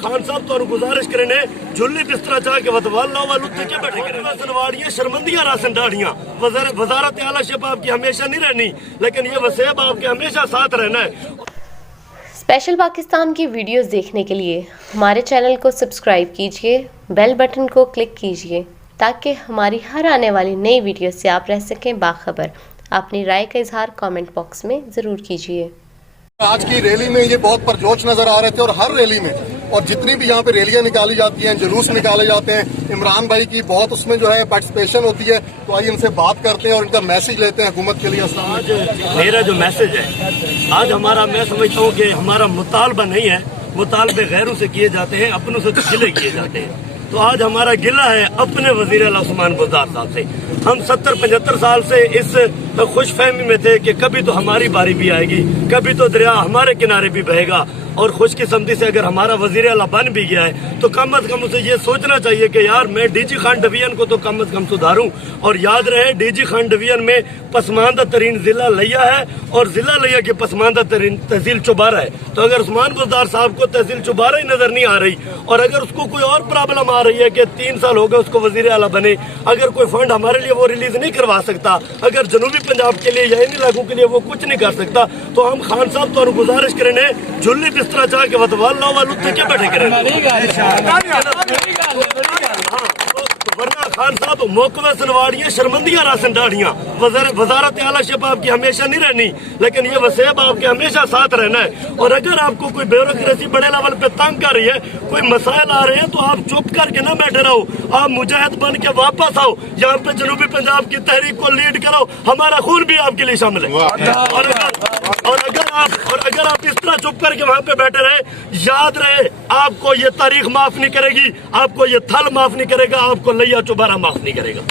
खान साहब तो गुजारिश करने झुल्ली बिस्तरा चाह के वतवाला वालू के बैठे सनवाड़ियाँ शर्मंदियाँ राशन दाढ़ियाँ वजारत आला शेप आपकी हमेशा नहीं रहनी, लेकिन ये वसेब आपके हमेशा साथ रहना है। स्पेशल पाकिस्तान की वीडियोस देखने के लिए हमारे चैनल को सब्सक्राइब कीजिए, बेल बटन को क्लिक कीजिए ताकि हमारी हर आने वाली नई वीडियो से आप रह सकें बाखबर। अपनी राय का इजहार कमेंट बॉक्स में ज़रूर कीजिए। आज की रैली में ये बहुत परजोश नजर आ रहे थे और हर रैली में और जितनी भी यहाँ पे रैलियां निकाली जाती हैं, जुलूस निकाले जाते हैं, इमरान भाई की बहुत उसमें जो है पार्टिसिपेशन होती है। तो आइए इनसे बात करते हैं और इनका मैसेज लेते हैं हुकूमत के लिए। आज मेरा जो मैसेज है, आज हमारा, मैं समझता हूँ कि हमारा मुतालबा नहीं है, मुतालबे गैरों से किए जाते हैं, अपनों से गिले किए जाते हैं। तो आज हमारा गिला है अपने वजीर आला उस्मान बुज़दार साहब से। हम 70-75 साल से इस खुश फहमी में थे कि कभी तो हमारी बारी भी आएगी, कभी तो दरिया हमारे किनारे भी बहेगा। और खुशकिस्मती से अगर हमारा वजीर आला बन भी गया है तो कम अज कम उसे ये सोचना चाहिए कि यार मैं डीजी खान डिवीजन को तो कम अज कम सुधारूं। और याद रहे डीजी खान डिवीजन में पसमानदा तरीन जिला लिया है और जिला लिया की पसमानदा तरीन तहसील चुबारा है। तो अगर उस्मान बुज़दार साहब को तहसील चुबारा ही नजर नहीं आ रही और अगर उसको कोई और प्रॉब्लम आ रही है कि 3 साल हो गए उसको वजीर आला बने, अगर कोई फंड हमारे लिए वो रिलीज नहीं करवा सकता, अगर जनूबी पंजाब के लिए या इन इलाकों के लिए वो कुछ नहीं कर सकता, तो हम खान साहब तो गुजारिश करने झुल्ली बिस्तरा चाह के वतवाला वालू के बैठे करें। वरना खान साहब मौकवे सनवाड़ियाँ शर्मंदियाँ राशन दाढ़ियाँ वजारत आला शेप आपकी हमेशा नहीं रहनी, लेकिन ये वसेब आपके हमेशा साथ रहना है। और अगर आपको कोई ब्यूरोक्रेसी बड़े लेवल पे तंग कर रही है, कोई मसाइल आ रहे हैं, तो आप चुप करके ना बैठे रहो, आप मुजाहिद बन के वापस आओ, यहाँ पे जनूबी पंजाब की तहरीक को लीड करो। हमारा खून भी आपके लिए शामिल है। और अगर आप इस तरह चुप करके वहाँ पे बैठे रहे, याद रहे आपको ये तारीख माफ नहीं करेगी, आपको ये थल माफ नहीं करेगा, आपको लैया चुबारा माफ नहीं करेगा।